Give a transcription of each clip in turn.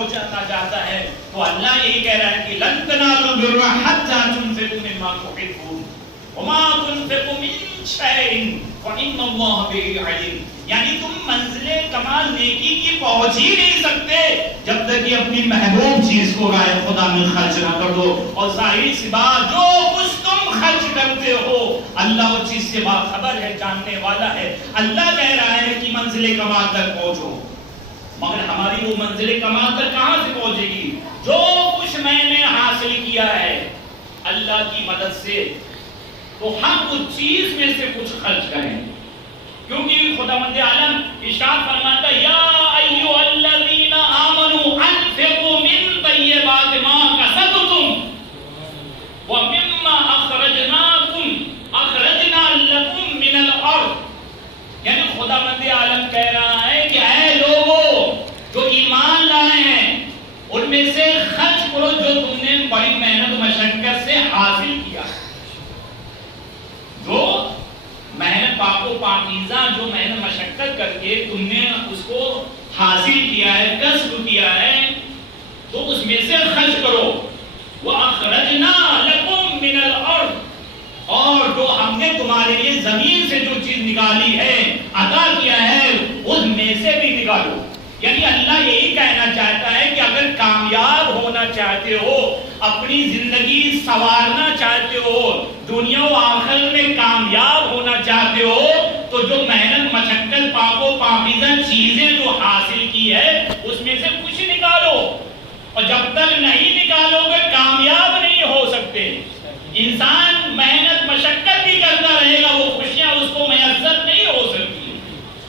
پہنچانا چاہتا ہے تو اللہ یہی کہہ رہا ہے کہ لن تنالوا البر حتى تنفقوا مما تحبون وما تنفقوا من شيء فإن الله به عليم. یعنی تم منزل کمال نیکی کی پہنچ ہی نہیں سکتے جب تک کہ اپنی محبوب چیز کو راہ خدا میں خرچ نہ کر دو. اور ظاہر سی بات جو کچھ تم خرچ کرتے ہو اللہ اس چیز سے باخبر ہے، جاننے والا ہے. اللہ کہہ رہا ہے کہ منزل کمال تک پہنچو، مگر ہماری وہ منزل کمال تک کہاں سے پہنچے گی؟ جو کچھ میں نے حاصل کیا ہے اللہ کی مدد سے تو ہم اس چیز میں سے کچھ خرچ کریں، کیونکہ خداوند عالم ارشاد فرماتا ہے یا ایھا الذین آمنوا انفقوا من طیبات ما کسبتم ومما اخرجنا لکم من الارض. یعنی خداوند عالم کہہ رہا ہے کہ اے لوگوں جو ایمان لائے ہیں ان میں سے خرچ کرو جو تم نے بڑی محنت و مشقت سے حاصل کیا، جو محنت پاک و پاکیزہ جو محنت مشقت کر کے تم نے اس کو حاصل کیا ہے، کسب کیا ہے، تو اس میں سے خرچ کرو. وَأَخْرَجْنَا لَكُم مِّنَ الْأَرْضِ، اور جو ہم نے تمہارے لیے زمین سے جو چیز نکالی ہے عطا کیا ہے اس میں سے بھی نکالو. یعنی اللہ یہی کہنا چاہتا ہے کہ اگر کامیاب ہونا چاہتے ہو، اپنی زندگی سنوارنا چاہتے ہو، دنیا و آخرت میں کامیاب ہونا چاہتے ہو، تو جو محنت مشقت پاک و پاکیزہ چیزیں جو حاصل کی ہے اس میں سے کچھ نکالو. اور جب تک نہیں نکالو گے کامیاب نہیں ہو سکتے. انسان محنت مشقت بھی کرتا رہے گا، وہ خوشیاں اس کو میسر نہیں ہو سکتی.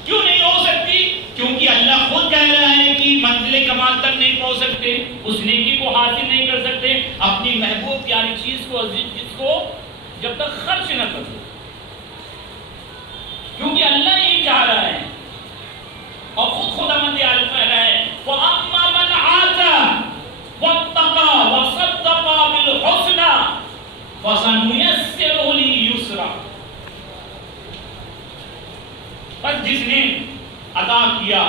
کیوں نہیں ہو سکتی؟ کیونکہ اللہ خود کہہ رہا ہے کہ منزل کمال تک نہیں پہنچ سکتے، اس نیکی کو حاصل نہیں کر سکتے اپنی محبوب پیاری چیز کو، عزیز چیز کو جب تک خرچ نہ کرو. کیونکہ اللہ یہی چاہ رہا ہے. اور خود خداوند عالم کہہ رہا ہے وَأَمَّا مَنْ آتَى وَاتَّقَى وَصَدَّقَ بِالْحُسْنَى فَسَنُيَسِّرُهُ لِلْيُسْرَى. بس جس نے عطا کیا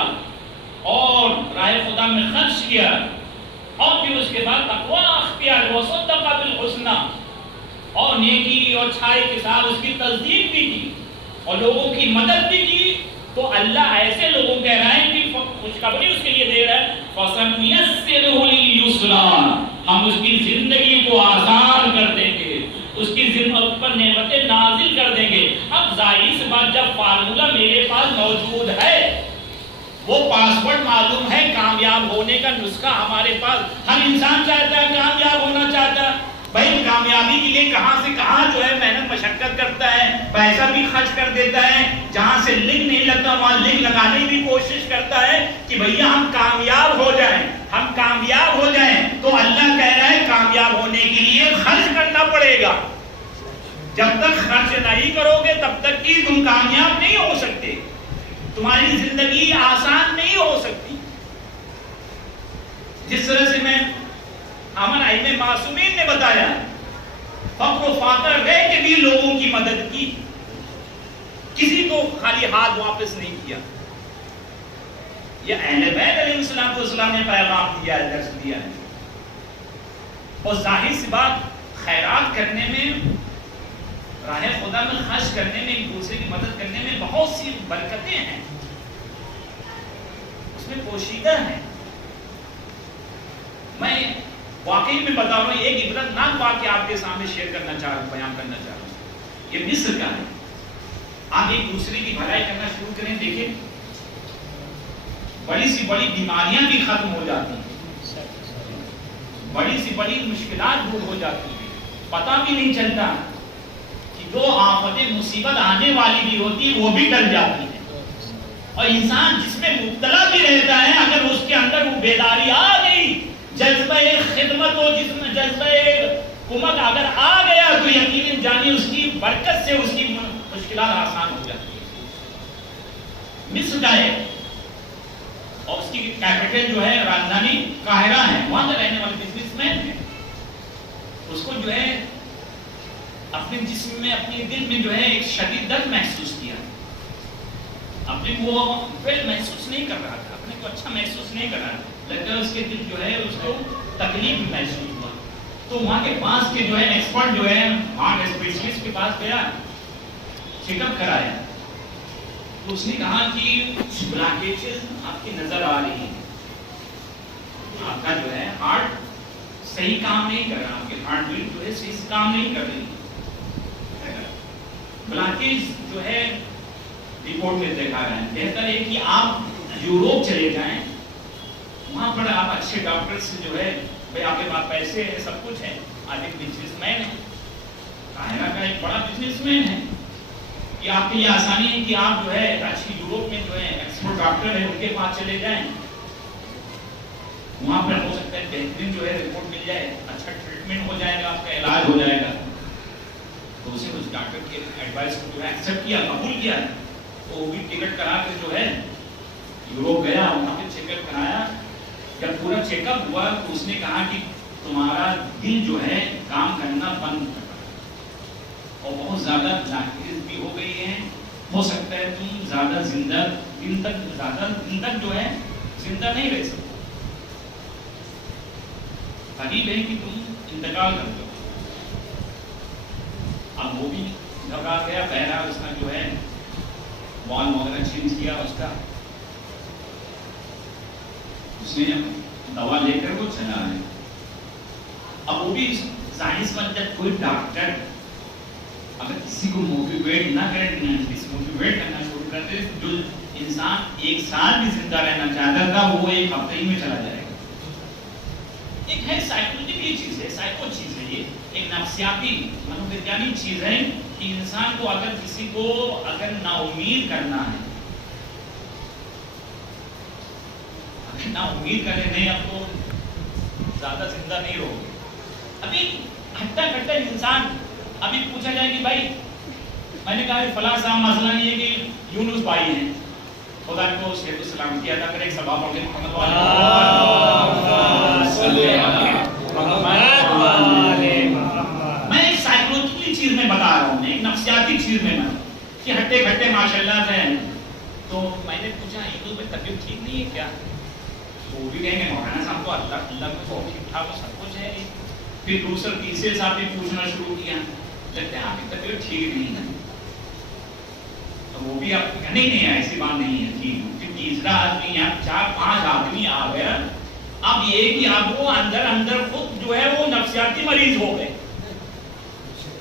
اور راہ خدا میں خرچ کیا اور پھر اس کے بعد تقوی اختیار وصدق بالحسنى اور نیکی اور اچھائی کے ساتھ اس کی تصدیق بھی کی اور لوگوں کی مدد بھی کی، تو اللہ ایسے لوگوں کہہ رہا ہے کہ خوشخبری اس کے لیے دے رہا ہے فَسَنُيَسِّرُهُ لِلْيُسْرَى، ہم اس کی زندگی کو آسان کر دیں گے، اس کی زندگی پر نعمتیں نازل کر دیں گے. اب ظاہر سی بات جب فارمولہ میرے پاس موجود ہے، وہ پاسورڈ معلوم ہے، کامیاب ہونے کا نسخہ ہمارے پاس، ہر انسان چاہتا ہے کامیاب ہونا چاہتا ہے. بھائی کامیابی کے لیے کہاں سے کہاں جو ہے محنت مشقت کرتا ہے، پیسہ بھی خرچ کر دیتا ہے، جہاں سے لنک نہیں لگتا وہاں لنک لگانے کی بھی کوشش کرتا ہے کہ بھیا ہم کامیاب ہو جائیں، ہم کامیاب ہو جائیں. تو اللہ کہہ رہا ہے کامیاب ہونے کے لیے خرچ کرنا پڑے گا. جب تک خرچ نہیں کرو گے تب تک کہ تم کامیاب نہیں ہو سکتے، تمہاری زندگی آسان نہیں ہو سکتی. جس طرح سے میں امن ائمہ معصومین نے بتایا، فقر و فاقہ رہ کے بھی لوگوں کی مدد کی، کسی کو خالی ہاتھ واپس نہیں کیا. یہ اہل بیت علیہ السلام نے پیغام دیا ہے، درس دیا ہے. اور ظاہر سی بات خیرات کرنے میں، راہ خدا میں خرچ کرنے میں، ایک دوسرے کی مدد کرنے میں بہت سی برکتیں ہیں، اس میں پوشیدہ ہیں. میں واقعی میں بتا رہا ہوں، ایک عبرتناک واقعہ آپ کے سامنے شیئر کرنا چاہ رہا ہوں، بیان کرنا چاہ رہا ہوں. یہ مصر کا ہے. آپ ایک دوسرے کی بھلائی کرنا شروع کریں، دیکھیں بڑی سی بڑی بیماریاں بھی ختم ہو جاتی ہیں، بڑی سی بڑی مشکلات دور ہو جاتی ہیں. پتہ بھی نہیں چلتا کہ جو آفت مصیبت آنے والی بھی ہوتی ہے وہ بھی ٹل جاتی ہے. اور انسان جس میں مبتلا بھی رہتا ہے، اگر اس کے اندر وہ بیداری آ گئی، جذبہ خدمت و جذبہ حکومت اگر آ گیا تو یقیناً جانی اس کی برکت سے اس کی مشکلات آسان ہو جاتی ہے. مصر کا ہے اور اس کی کیپٹل جو ہے راجدھانی قاہرہ ہے، وہاں سے رہنے والے بزنس مین ہیں. اس کو جو ہے اپنے جسم میں، اپنے دل میں جو ہے ایک شدید درد محسوس کیا. اپنے کو ویل محسوس نہیں کر رہا تھا، اپنے کو اچھا محسوس نہیں کر رہا تھا، لگتا ہے اس کے دل جو ہے اس کو تکلیف محسوس ہوا. تو وہاں کے پاس کے جو ہے ایکسپرٹ جو ہے ہارٹ اسپیشلسٹ کے پاس گیا، چیک اپ کرایا. تو اس نے کہا کہ کچھ بلاکیجز آپ کی نظر آ رہی ہیں، آپ کا جو ہے ہارٹ صحیح کام نہیں کر رہا، آپ کے ہارٹ بیٹ جو ہے صحیح سے کام نہیں کر رہی. بلاکیج جو ہے رپورٹ میں دیکھا گیا ہے. بہتر ہے کہ آپ یوروپ چلے جائیں، وہاں پر آپ اچھے ڈاکٹر سے جو ہے بھائی آپ کے پاس پیسے ہیں، سب کچھ ہے، آپ ایک بزنس مین ہے، قاہرہ کا ایک بڑا بزنس مین ہے، کہ آپ کے لیے آسانی ہے کہ آپ جو ہے اچھی یوروپ میں جو ہے ایکسپرٹ ڈاکٹر ہے ان کے پاس چلے جائیں، وہاں پر ہو سکتا ہے بہترین جو ہے رپورٹ مل جائے، اچھا ٹریٹمنٹ ہو جائے گا، آپ کا علاج ہو جائے گا. تو اسے اس ڈاکٹر کے ایڈوائس کو جو ہے ایکسیپٹ کیا، قبول کیا. تو وہ بھی ٹکٹ کرا کے جو ہے یوروپ گیا، وہاں پہ چیک اپ کرایا. جب پورا چیک اپ ہوا تو اس نے کہا کہ تمہارا دل جو ہے کام کرنا بند کر رہا ہے اور بہت زیادہ بلاکیج بھی ہو گئی ہیں، ہو سکتا ہے تم زیادہ دن تک جو ہے زندہ نہیں رہ سکتے، قریب ہے کہ تم انتقال کر دو. اب وہ بھی گھبرا گیا، بہرحال اس کا جو ہے وال وغیرہ چینج کیا اس کا، اس نے دوا لے کر وہ چلا ہے. اب وہ بھی ظاہر سی بات، جب کوئی ڈاکٹر اگر کسی کو موٹیویٹ نہ کرے، ڈس موٹیویٹ کرنا شروع کر دے، جو انسان 1 سال بھی زندہ رہنا چاہتا تھا وہ 1 ہفتے ہی میں چلا جائے گا. ایک ہے سائیکولوجیکل چیز ہے، سائیکو چیز ہے، یہ ایک نفسیاتی منووگیانک چیز ہے کہ انسان کو اگر کسی کو اگر نا امید کرنا ہے، اگر نا امید کرے نہیں اب تو زیادہ زندہ نہیں رہو گے. ابھی ہٹا کٹا انسان، ابھی پوچھا جائے کہ بھائی میں نے کہا فلاں صاحب مسئلہ یہ ہے کہ یونس بھائی ہیں، خدا کو صحت و سلامتی عطا کرے، ایک سبا پڑھ کے محمد میں ایک سائیکولوجیکل چیز میں بتا رہا ہوں، ایک نفسیاتی چیز میں کہ ہٹے کھٹے ماشاءاللہ سے. تو میں نے پوچھا یونس بھائی طبیعت ٹھیک نہیں ہے کیا؟ وہ بھی کہیں گے مولانا صاحب تو اللہ کو ٹھیک ٹھاک سب کچھ ہے. پھر دوسرے تیسرے صاحب نے پوچھنا شروع کیا، لگتا ہے آپ کی طبیعت ٹھیک نہیں ہے. تو وہ بھی آپ کو نہیں ایسی بات نہیں ہے ٹھیک. پھر تیسرا آدمی یا 4-5 آدمی آ گیا. اب یہ کہ آپ کو اندر خود جو ہے وہ نفسیاتی مریض ہو گئے.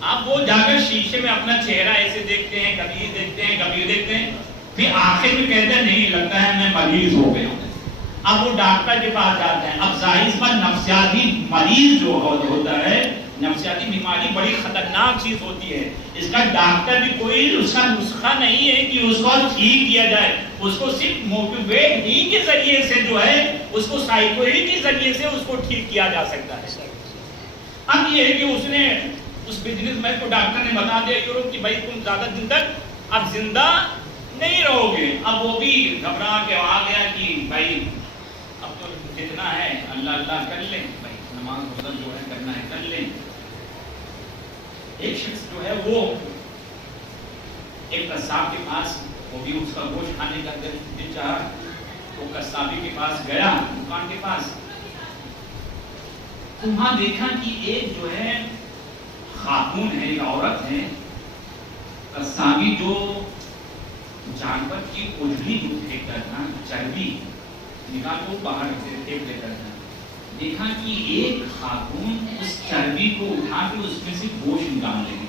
آپ وہ جا کر شیشے میں اپنا چہرہ ایسے دیکھتے ہیں، کبھی دیکھتے ہیں کبھی دیکھتے ہیں، پھر آخر میں کہتے ہیں نہیں لگتا ہے میں مریض ہو گیا ہوں. اب وہ ڈاکٹر کے پاس جاتے ہیں. اب ظاہر پر نفسیاتی مریض جو ہوتا ہے، نفسیاتی بیماری بڑی خطرناک چیز ہوتی ہے. اس کا ڈاکٹر بھی کوئی اس کا نسخہ نہیں ہے کہ اس کو ٹھیک کیا جائے. اس کو صرف موٹیویٹ ہی کے ذریعے سے جو ہے اس کو سائیکولوجی کے ذریعے سے اس کو ٹھیک کیا جا سکتا ہے. اب یہ ہے کہ اس نے اس بزنس مین کو ڈاکٹر نے بتا دیا یوروپ کہ بھائی تم زیادہ دن تک اب زندہ نہیں رہو گے. اب وہ بھی گھبرا کے آ گیا کہ بھائی اب تو جتنا ہے اللہ کر لیں، بھائی نماز روزہ جو ہے کرنا ہے کر لیں. ایک شخص جو ہے وہ ایک قصاب کے پاس، وہ بھی اس کا گوشت کھانے کا دل چاہا، وہ قصابی کے پاس گیا، دکان کے پاس. وہاں دیکھا کہ ایک جو ہے خاتون ہے، ایک عورت ہے، قصابی جو جانور کی اجڑی جو پھینک کرنا، چربی نکال کو باہر پھینک دے کرنا. دیکھا کہ ایک خاتون اس چربی کو اٹھا کے اس میں سے گوشت نکال لے گی،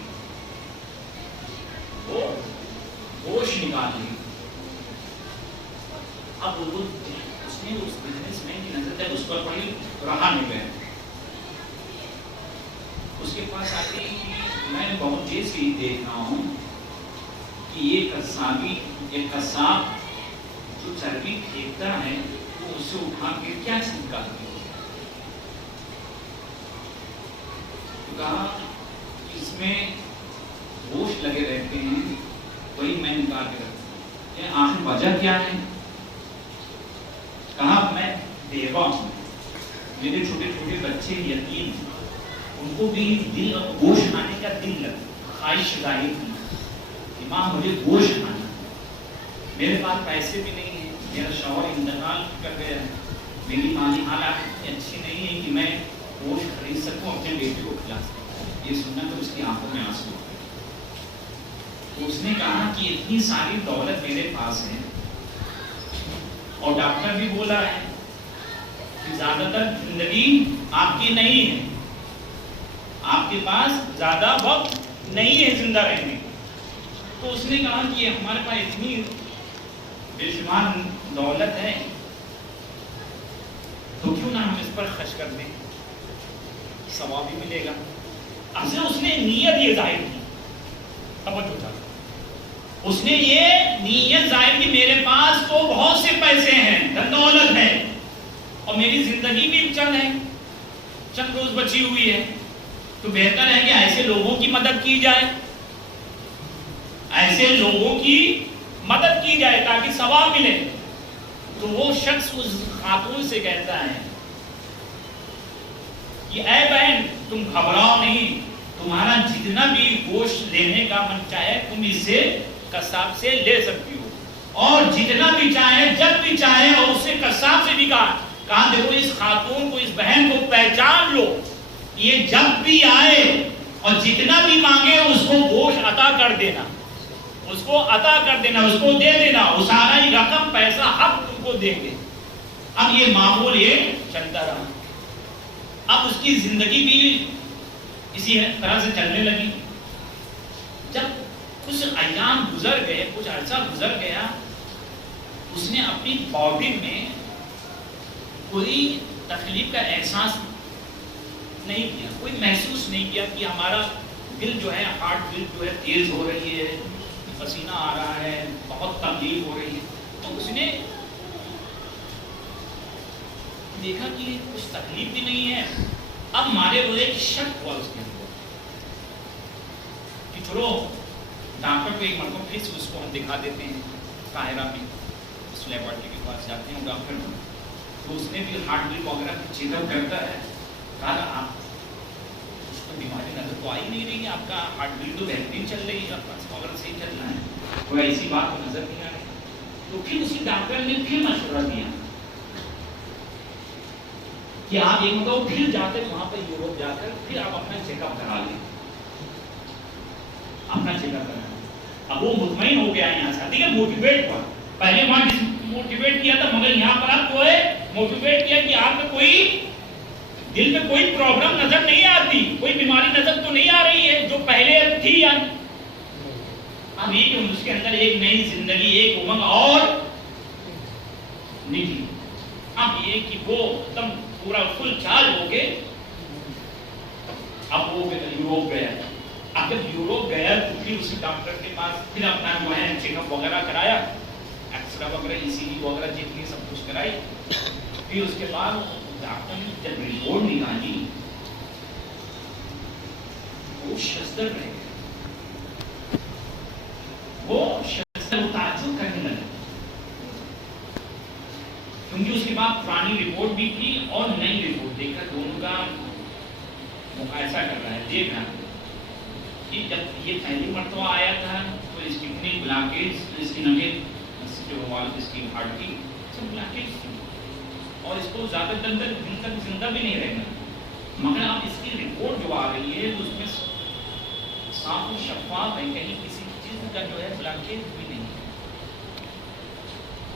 وہ گوشت نکال لے گی. اب وہ اس نے اس بزنس مین کی نظر تک اس پر پڑی، رہا نہیں گیا. اس کے پاس آتی کہ میں نے بہت دیر سے دیکھ رہا ہوں کہ یہ قصابی، یہ قصاب جو چربی پھینکتا ہے وہ اسے اٹھا کے کیا چھینکا ہے. کہا اس میں گوشت لگے رہتے ہیں، وہی میں نکال کے رکھتا ہوں. آخر وجہ کیا ہے؟ کہا میں بیوہ ہوں، میرے چھوٹے چھوٹے بچے یتیم ہیں، ان کو بھی دل گوشت کھانے کا دل لگا، خواہش ظاہر کی کہ ماں مجھے گوشت کھانا. میرے پاس پیسے بھی نہیں ہیں، میرا شوہر انتقال کر گیا ہے، میری مالی حالات اتنی اچھی نہیں ہے کہ میں گوشت خرید سکوں اپنے بیٹے کو کھلا سکوں۔ یہ سننا تو اس کی آنکھوں میں آنسو آ گئے۔ اس نے کہا کہ اتنی ساری دولت میرے پاس ہے اور ڈاکٹر بھی بولا ہے کہ زیادہ تر زندگی آپ کی نہیں ہے، آپ کے پاس زیادہ وقت نہیں ہے زندہ رہنے۔ تو اس نے کہا کہ ہمارے پاس اتنی بے شمار دولت ہے تو کیوں نہ ہم اس پر خرچ کر دیں، ثواب بھی ملے گا۔ اصل اس نے نیت یہ ظاہر کی، توجہ تھا، اس نے یہ نیت ظاہر کی میرے پاس تو بہت سے پیسے ہیں، دھن دولت ہے، اور میری زندگی بھی چند روز بچی ہوئی ہے، تو بہتر ہے کہ ایسے لوگوں کی مدد کی جائے، ایسے لوگوں کی مدد کی جائے تاکہ ثواب ملے۔ تو وہ شخص اس خاتون سے کہتا ہے کہ اے بہن تم گھبراؤ نہیں، تمہارا جتنا بھی گوشت لینے کا من چاہے تم اس سے قصاب سے لے سکتی ہو، اور جتنا بھی چاہے جب بھی چاہے، اور اس سے قصاب سے بھی کہا دیکھو اس خاتون کو، اس بہن کو پہچان لو، یہ جب بھی آئے اور جتنا بھی مانگے اس کو گوشت عطا کر دینا، اس کو عطا کر دینا، اس کو دے دینا، وہ سارا ہی رقم پیسہ حق تم کو دیں گے۔ اب یہ معمول یہ چلتا رہا، اب اس کی زندگی بھی اسی طرح سے چلنے لگی۔ جب کچھ ایام گزر گئے، کچھ عرصہ گزر گیا، اس نے اپنی باڈی میں کوئی تکلیف کا احساس نہیں کیا، کوئی محسوس نہیں کیا کہ ہمارا دل جو ہے، ہارٹ بیٹ جو ہے تیز ہو رہی ہے، پسینہ آ رہا ہے، بہت تکلیف ہو رہی ہے۔ تو اس نے دیکھا کہ کچھ تکلیف بھی نہیں ہے۔ اب ہمارے وہ ایک شک ہوا اس کے اندر کہ چلو ڈاکٹر کو ایک مرتبہ پھر سے اس کو ہم دکھا دیتے ہیں، قاہرہ میں اس لیبارٹری کے پاس جاتے ہیں ڈاکٹر کو، تو اس نے بھی ہارٹ بیٹ وغیرہ چیک اپ کرتا ہے، کہا آپ اس کو بیماری نظر تو آئی نہیں رہی ہے، آپ کا ہارٹ بیٹ تو بہترین چل رہی ہے، آپ کا وغیرہ صحیح چل رہا ہے، کوئی ایسی بات نظر نہیں آ رہی۔ تو پھر اسی ڈاکٹر نے پھر مشورہ دیا کہ آپ ایک مرتبہ پھر جا کر وہاں پہ یوروپ جا کر پھر آپ اپنا چیک اپ کرا لیں، اپنا چیک اپ کرا لیں۔ اب وہ مطمئن ہو گیا یہاں سے، دیکھیں موٹیویٹ ہوا، پہلے وہاں موٹیویٹ کیا تھا، مگر یہاں پر آپ کو موٹیویٹ کیا کہ آپ میں کوئی دل میں کوئی پرابلم نظر نہیں آتی، کوئی بیماری نظر تو نہیں آ رہی ہے جو پہلے تھی یار۔ اب یہ کہ اس کے اندر ایک نئی زندگی، ایک امنگ اور نکلی۔ اب یہ کہ وہ ایک دم پورا فل چارج ہو کے اب وہ یوروپ گیا۔ اب جب یوروپ گیا تو پھر اسی ڈاکٹر کے پاس پھر اپنا جو ہے چیک اپ وغیرہ کرایا، ایکسرا وغیرہ ECG وغیرہ جتنی سب کچھ کرائی۔ پھر اس کے بعد ڈاکٹر نے جب رپورٹ نکالی وہ شزدر رہ گئے، وہ شزدر تعجب کرنے لگے، کیونکہ اس کے بعد پرانی رپورٹ بھی تھی اور نئی رپورٹ دیکھ کر دونوں کا مقایسہ کر رہا ہے، دیکھ رہا ہے کہ جب یہ پہلی مرتبہ آیا تھا تو اس کی اتنی بلاکیج، اس کی نگیں جو والد اس کی ہارٹ کی سب بلاکیج تھی، اور اس کو زیادہ دن تک زندہ بھی نہیں رہنا، مگر اب اس کی رپورٹ جو آ رہی ہے تو اس میں صاف و شفاف ہے، کہیں کسی چیز کا جو ہے بلاکیج بھی نہیں ہے،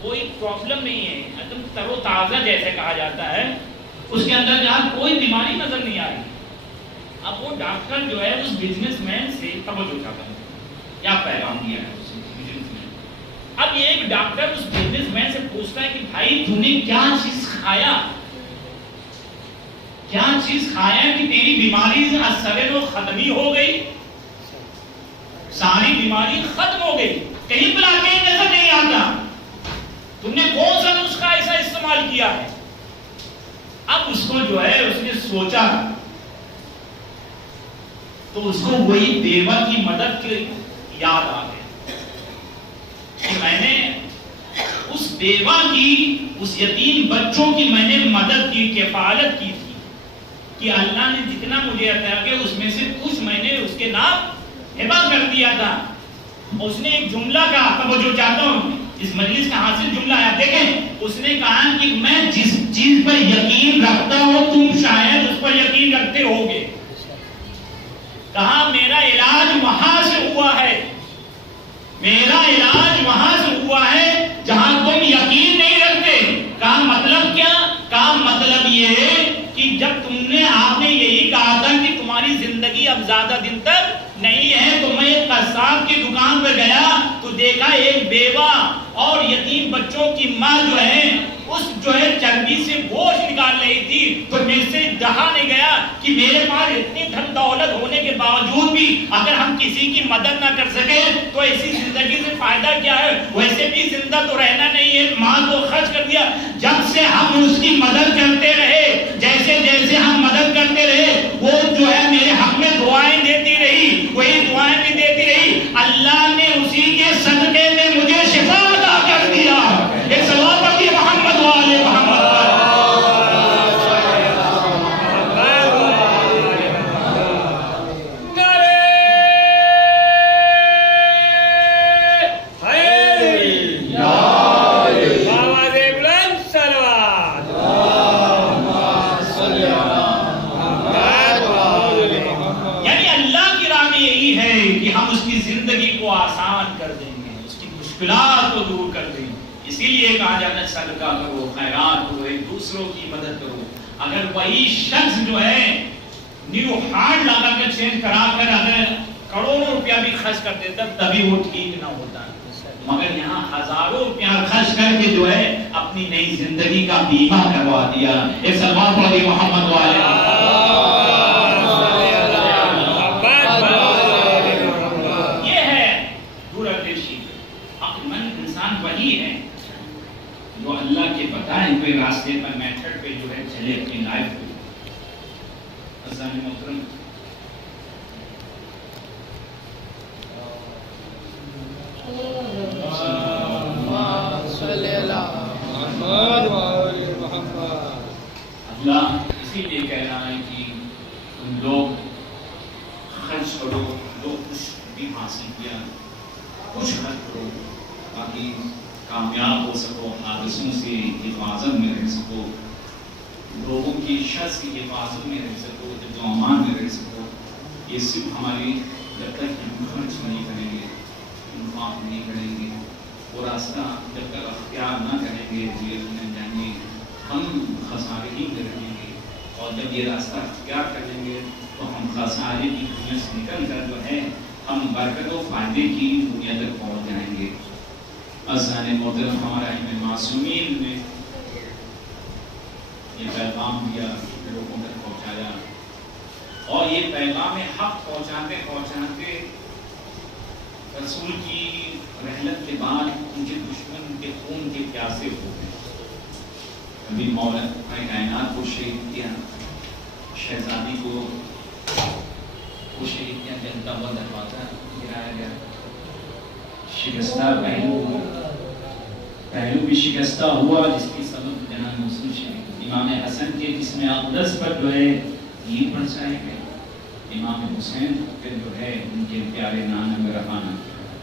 کوئی پرابلم نہیں ہے، ایک دم تر و تازہ جیسے کہا جاتا ہے، اس کے اندر جہاں کوئی بیماری نظر نہیں آ رہی۔ اب وہ ڈاکٹر جو ہے اس بزنس مین سے توجہ چاہتا ہے، کیا پیغام دیا ہے اسے بزنس مین۔ اب یہ ایک ڈاکٹر اس بزنس مین سے پوچھتا ہے کہ بھائی تو نے کیا چیز کھایا، کیا چیز کھایا کہ تیری بیماری اثر و ختمی ہو گئی، ساری بیماری ختم ہو گئی، کہیں بلاکیج نظر نہیں آتا، تم نے کون سا نسخہ ایسا استعمال کیا ہے۔ اب اس کو جو ہے اس نے سوچا تو اس کو وہی بیوہ کی مدد کی یاد آ گئی کہ میں نے اس بیوہ کی، اس یتیم بچوں کی میں نے مدد کی، کفالت کی تھی کہ اللہ نے جتنا مجھے عطا کیا اس میں سے کچھ میں نے اس کے نام ہبہ کر دیا تھا۔ اس نے ایک جملہ کہا، توجہ چاہتا ہوں، اس مجلس کا حاصل جملہ ہے. دیکھیں اس نے کہا کہ میں جس چیز پر یقین رکھتا ہوں تم شاید اس پر یقین رکھتے ہوگے. کہا میرا علاج وہاں سے ہوا ہے, میرا علاج وہاں سے ہوا ہے جہاں تم یقین نہیں رکھتے. کہا مطلب کیا؟ کہا مطلب یہ کہ جب تم نے آپ نے یہی کہا تھا کہ تمہاری زندگی اب زیادہ دن تک نہیں ہے, تو میں ایک قصاب کی دکان پر گیا تو دیکھا ایک بیوہ اور یتیم بچوں کی ماں جو ہے اس جو ہے چربی سے گوشت نکال رہی تھی. تو میرے سے رہا نہیں گیا کہ میرے پاس اتنی دھن دولت ہونے کے باوجود بھی اگر ہم کسی کی مدد نہ کر سکے تو ایسی زندگی سے فائدہ کیا ہے؟ ویسے بھی زندہ تو رہنا نہیں ہے, مال تو خرچ کر دیا. جب سے ہم اس کی مدد کرتے رہے, جیسے جیسے ہم مدد کرتے رہے, وہ جو ہے میرے حق میں دعائیں دیتی رہی, وہی دعائیں بھی دیتی رہی. اللہ نے اسی کے صدقے میں مجھے شفا عطا کر دیا. ایک صلوات پڑھیے محمد والے محمد پر. مشکلات کو دور کر دیں. اسی لیے کہا جاتا ہے صدقہ کرو, خیرات کرو, ایک دوسروں کی مدد کرو. اگر وہی شخص جو ہے نیو ہارٹ لگا کر چینج کرا کر اگر کروڑوں روپیہ بھی خرچ کر دیتا تبھی وہ ٹھیک نہ ہوتا, مگر یہاں ہزاروں روپیہ خرچ کر کے جو ہے اپنی نئی زندگی کا بیمہ کروا دیا. ایک سلمان پڑھی محمد والے. جو اللہ کے بتائے ہوئے راستے پر میتھڈ پہ جو ہے چلے اپنی لائف کو. عزیزان محترم, اللہ اسی لیے کہہ رہا ہے کہ تم لوگ خرچ کرو, جو کچھ بھی حاصل کیا کچھ خرچ کرو تاکہ کامیاب ہو سکو, حادثوں سے حفاظت میں رہ سکو, لوگوں کی شخص کی حفاظت میں رہ سکو, امان میں رہ سکو. یہ صرف ہماری جب تک ہم خرچ نہیں کریں گے, انفاق نہیں کریں گے, وہ راستہ جب تک اختیار نہ کریں گے جیل میں جائیں گے, ہم خسارے ہی میں رہیں گے. اور جب یہ راستہ اختیار کر لیں گے تو ہم خسارے کی دنیا سے نکل کر جو ہے ہم برکت و فائدے کی دنیا تک پہنچ جائیں گے. عزیزان محترم, ہمارا علم معصومین نے یہ پیغام دیا, لوگوں تک پہنچایا, اور یہ پیغام حق پہنچاتے پہنچاتے رسول کی رحلت کے بعد ان کے دشمن کے خون کے پیاسے ہو گئے. کبھی مولا کائنات کو شہید کیا, شہزادی کو شہید کیا, جلتا ہوا دروازہ گرایا گیا, شکستہ پہلو بھی شکستہ ہوا جس کی سبب جناب مسلم شریف امام حسن کے جسم اقدس پر جو ہے تیر برسائے گئے. امام حسین کے جو ہے ان کے پیارے نانا رحانہ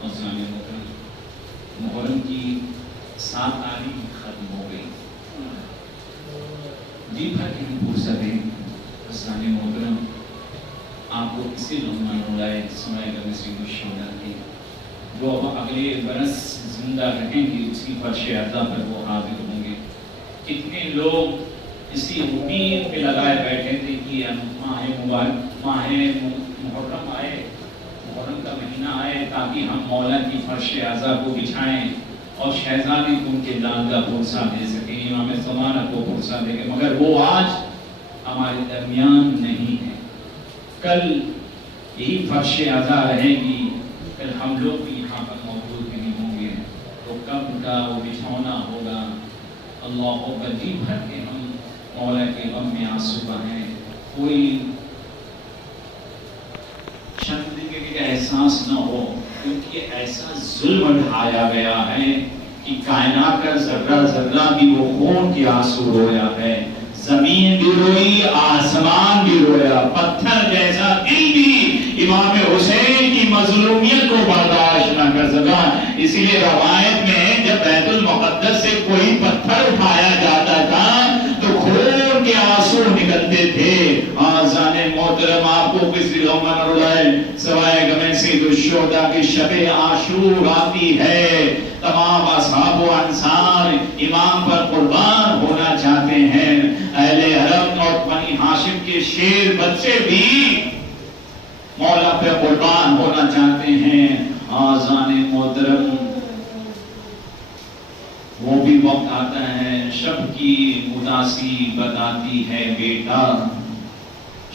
اور محرم کی 7 تاریخ ختم ہو گئی. جی بھر کے ہم پوچھ سکتے ہیں اسلامی محترم, آپ کو کسی لمحہ اڑائے سمائے گا نصیب الشہداء کی جو اب اگلے برس زندہ رہیں گے اسی فرش عطا پر وہ حاضر ہوں گے. کتنے لوگ اسی امید پہ لگائے بیٹھے تھے کہ ماہ مبارک ماہ محرم آئے, محرم کا مہینہ آئے تاکہ ہم مولا کی فرش عطا کو بچھائیں اور شہزادی کو ان کے جان کا پرسہ دے سکیں, امام زمانہ کو پرسہ دے گے, مگر وہ آج ہمارے درمیان نہیں ہے. کل یہی فرش عطا رہے گی, کل ہم لوگ بھی یہاں پر موجود نہیں ہوں گے, تو کب کا وہ بچھونا ہوگا. اللہ اکبر, جی بھر کے ہم مولا کے غم میں آنسو بہائیں. کوئی شرمندگی کا احساس نہ ہو, کیونکہ ایسا ظلم ڈھایا گیا ہے کہ کائنات کا ذرہ ذرہ بھی وہ خون کے آنسو رویا ہے. زمین بھی روئی، آسمان بھی رویا، پتھر جیسا دل بھی امام حسین کی مظلومیت کو برداشت نہ کر سکا۔ اسی لیے روایت میں جب بیت المقدس سے کوئی پتھر اٹھایا جاتا تھا تو خون کے آنسو نکلتے تھے۔ آذان محترم آپ کو کسی غم نہ رلائے سوائے غم سید الشہداء کی شب عاشور آتی ہے، تمام اصحاب و انصار امام پر قربان ہونا چاہتے ہیں۔ اہل حرم اور بنی ہاشم کے شیر بچے بھی مولا پہ قربان ہونا چاہتے ہیں۔ آذان محترم وہ بھی وقت آتا ہے، شب کی اداسی بتاتی ہے بیٹا،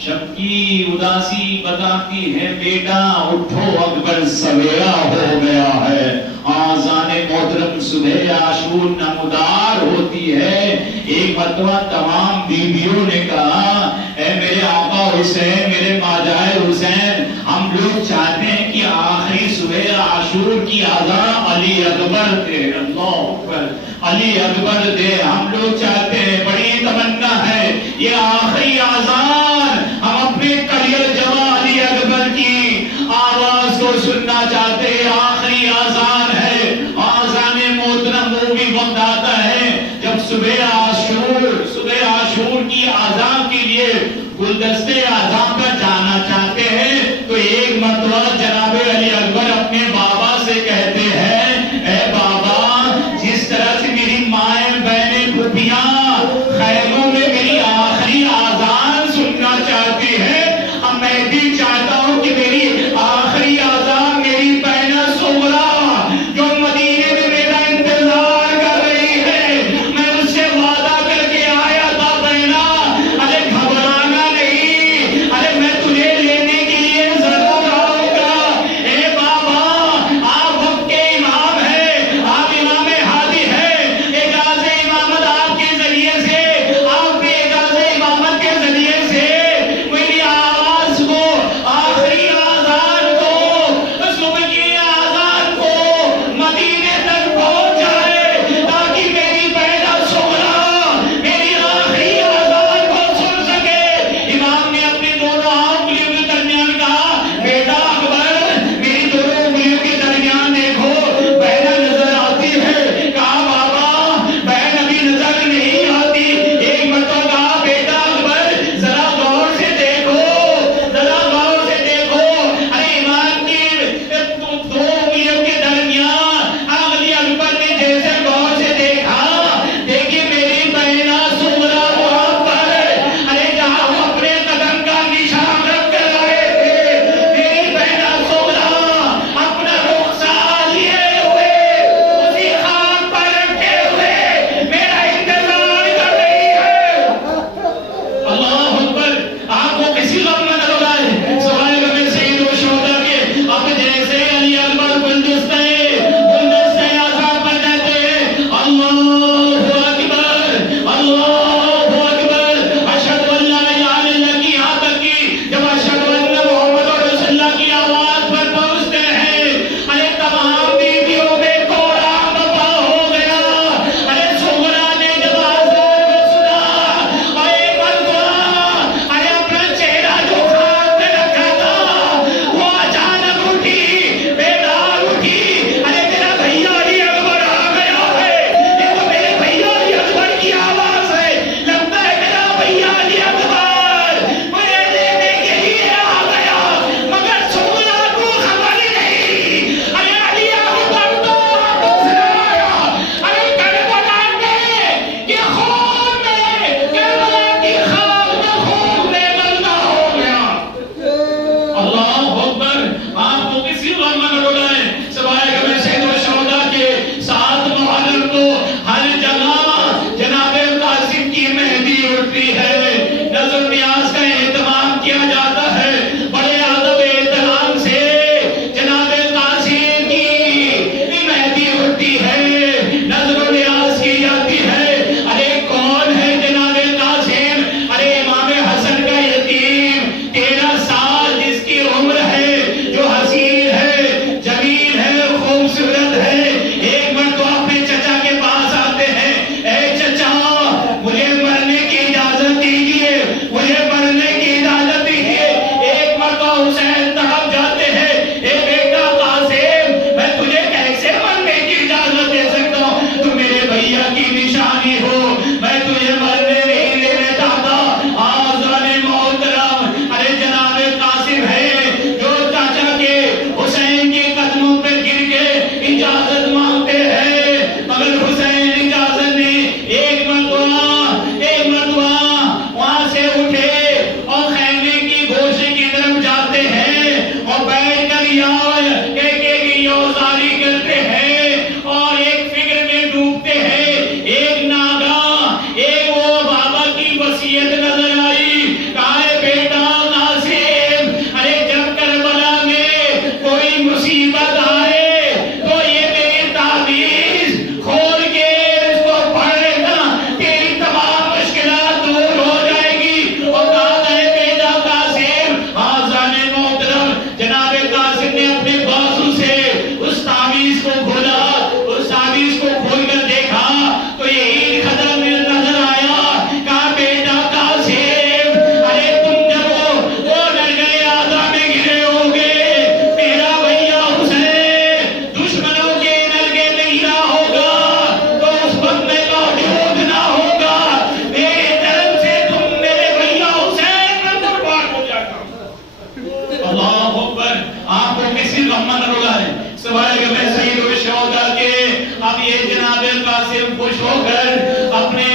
شب کی اداسی بتاتی ہے بیٹا، اٹھو اکبر سویرا ہو گیا ہے۔ آذان محترم صبح عاشور نمودار ہوتی ہے۔ ایک مرتبہ تمام بیویوں نے کہا، اے میرے آقا حسین، میرے ماجائے حسین، ہم لوگ چاہتے ہیں کہ آخری صبح عاشور کی اذان علی اکبر دے۔ اللہ اکبر، علی اکبر دے، ہم لوگ چاہتے ہیں، بڑی تمنا ہے، یہ آخری اذان ہم اپنے کلیل جمع علی اکبر کی آواز کو سننا چاہتے ہیں، آخری اذان ہے۔ آذان محترم وہ بھی وقت آتا ہے جب صبح عاشور کی اذان کے لیے گلدستے اذان پر جانا چاہتے ہیں تو ایک مرتبہ جناب علی اکبر اپنے بابا سے کہتے ہیں، اے بابا، جس طرح سے میری مائیں بہنیں پھوپھیاں خیموں میں میری آخری اذان سننا چاہتی ہیں، اب میں بھی چاہتا ہوں کہ میری آخری اذان میری بہن صغرا جو مدینے میں میرا انتظار کر رہی ہے، میں اس سے وعدہ کر کے آیا تھا، بہنا ارے گھبرانا نہیں، ارے میں تجھے لینے کے لیے ضرور آؤں گا۔ اے بابا، آپ وقت کے امام ہیں، آپ امام ہادی ہیں، اجازت امامت آپ کے ذریعے سے نشانی ہو، میں تجھے مرنے نہیں دینا چاہتا۔ آزان محترم، ارے جناب قاسم ہے جو چاچا کے حسین کے قدموں پر گر کے اجازت مانگتے ہیں، مگر حسین اجازت نہیں۔ ایک مرتبہ وہاں سے اٹھے اور خیمے کی گوشے کی طرف جاتے ہیں اور بیٹھ کر یوزاری کرتے ہیں اور ایک فکر میں ڈوبتے ہیں۔ ایک ناگاہ ایک وہ بابا کی وصیت نظر آئی، کہا ہے بیٹا قاسم، ارے جب کربلا میں کوئی مصیبت آئے تو یہ میری تعویذ کھول کے اس کو پڑھ لینا، تیری تمام مشکلات دور ہو جائے گی۔ اور کہا ہے بیٹا قاسم، آزان محترم جناب قاسم نے اپنے بازو سے اس تعویذ کو کھولا، اس تعویذ کو کھول کر دیکھا تو یہی خطر میں نظر آیا۔ کہا بیٹا قاسم، ارے تم جب وہ نرگلے آزا میں گرے ہوگے، میرا بھیا حسین دشمنوں کے نرگے میں گرا ہوگا تو اس وقت میں موجود نہ ہوگا، میرے طرف سے تم میرے بھیا حسین پر قربان ہو جاتا۔ اللہ اکبر، آنکھوں میں صرف رحمت رولا ہے، سوائے کہ میں سید الشہداء کے۔ اب یہ جناب قاسم خوش ہو کر اپنے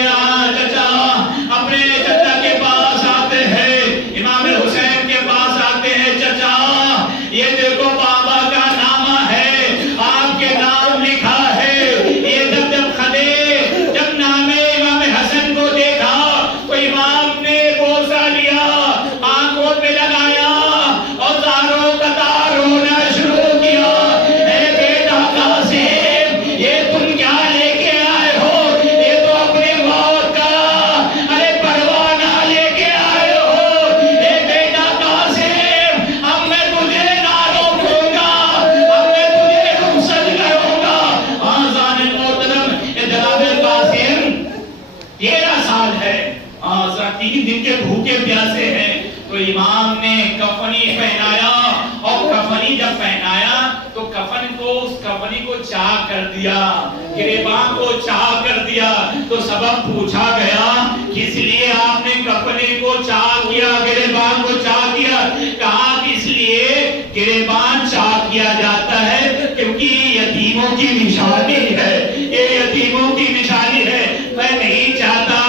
چچا کے پاس آتے ہیں، امام حسین کے پاس آتے ہیں۔ چچا یہ دیکھو بابا کا نامہ ہے، آپ کے نام لکھا ہے۔ یہ جب نامے امام حسن کو دیکھا تو امام نے بوسہ لیا، آنکھوں پہ لگایا اور زاروں قطار رونا شروع کیا۔ اے بیٹا قاسم، یہ تم کیا لے کے آئے ہو؟ یہ تو اپنے موت کا ارے پروانہ لے کے آئے ہو۔ اے بیٹا قاسم، اب میں تجھے نہ روکوں گا، اب میں تجھے رخصت کروں گا۔ آزان محترم، اے جناب قاسم 13 سال ہے، 3 دن کے بھوکے پیاسے ہیں، تو امام نے کفنی پہنایا اور کفنی جب پہنایا تو اس کفنی کو چاک کر دیا، گریباں کو چاک کر دیا۔ تو سبب پوچھا گیا کس لیے آپ نے کفنی کو چاک کیا، گریباں کو چاک کیا؟ کہا اس لیے گریباں چاک کیا جاتا ہے کیونکہ یہ یتیموں کی نشانی ہے، یہ یتیموں کی نشانی ہے۔ میں نہیں چاہتا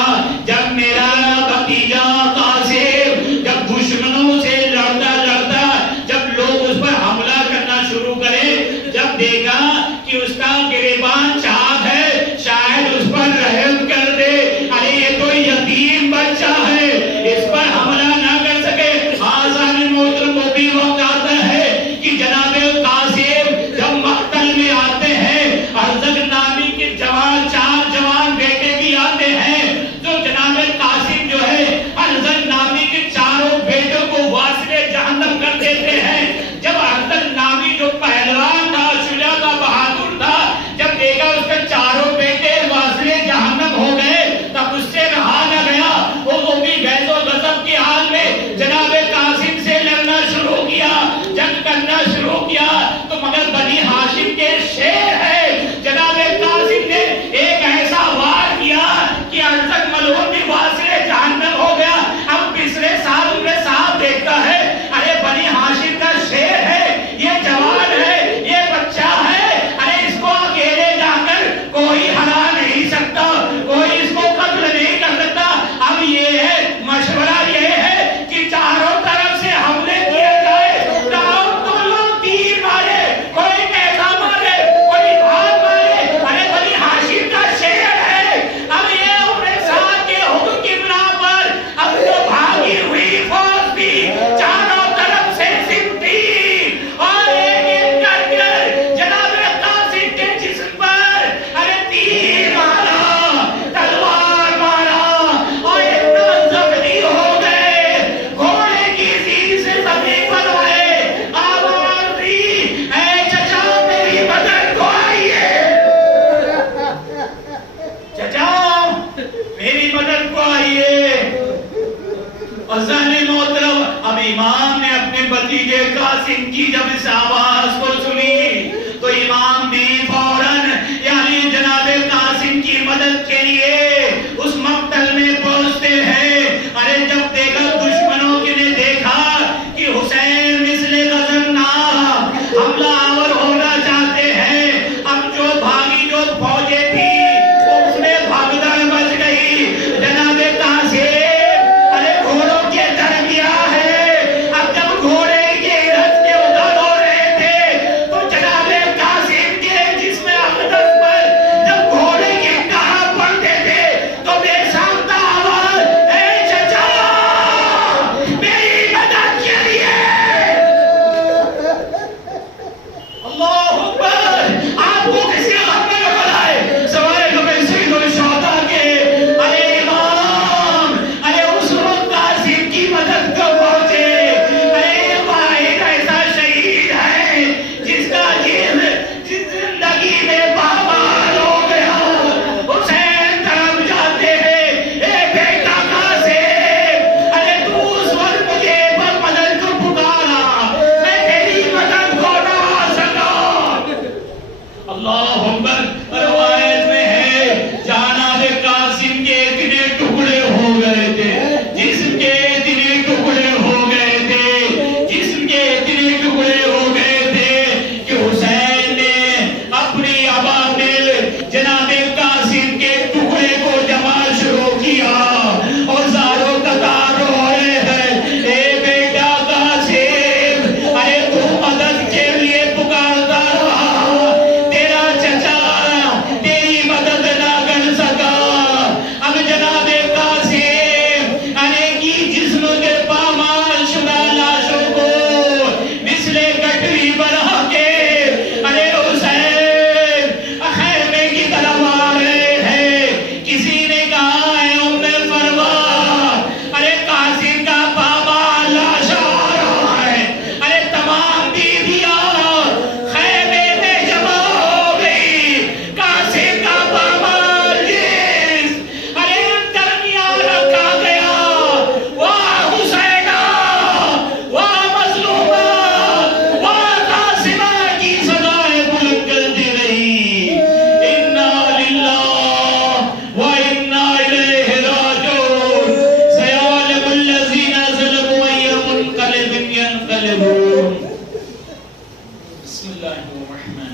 جب میرا بھتیجا قاسم جب دشمنوں سے لڑتا جب لوگ اس پر حملہ کرنا شروع کریں، جب دیکھا کہ اس کا گریباں چاک ہے، شاید اس پر رحم کر دے، ارے یہ تو یتیم بچہ ہے، اس پر حملہ نہ کر سکے۔ آزان محترم وہ بھی وقت آتا ہے کہ جناب قاسم جب مقتل میں آتے ہیں، ارزق نامی کے چار جوان بیٹے بھی آتے ہیں، جو جناب قاسم جو ہے ارزق نامی کے چاروں بیٹوں کو واصل جہنم کر دیتے ہیں۔ جب ارزق نامی جو پہلوان تھا، شجاع تھا، بہادر تھا، جب دیکھا اس کے چاروں بیٹے واصل جہنم ہو گئے، تب اس سے رہا نہ گیا، وہ بھی غیظ و غضب کے حال میں جناب قاسم سے لڑنا شروع کیا، جنگ کرنا شروع کیا۔ تو مگر بنی ہاشم کے شیر ہے، جناب قاسم نے ایک ایسا وار کیا کہ ارزق ملعون بھی واصل جہنم ہو گیا۔ اب پچھلے سال ان میں صاحب دیکھتا ہے، ارے بنی ہاشم کا شیر ہے، یہ جوان ہے، یہ بچہ ہے، ارے اس کو اکیلے جا کر کوئی ہرا نہیں سکتا، کوئی اس کو قتل نہیں کر سکتا۔ اب یہ ہے مشورہ، یہ ہے کہ چاروں طرف سے حملے کیے جائے، تو لوگ تیر مارے، کوئی پیسہ مارے، کوئی بھاگ مارے، ارے بنی ہاشم کا شیر ہے۔ اب یہ انہیں ساتھ کے حکم کی بنا پر اب تو بھاگی ہوئی فوج بھی چاروں طرف سے سمٹی اور ایک ایک کر کر جناب قاسم کے جسم پر ارے تیر مارا، تلوار مارا اور اتنا زخمی ہو گئے، گھوڑے کی زیر سے زمین پر آئے، آواز دی، اے چچا میری مدد کو آئیے، چچا میری مدد کو آئیے۔ عزیزان محترم، اب امام نے اپنے بھتیجے قاسم کی جب اس آواز کو سنی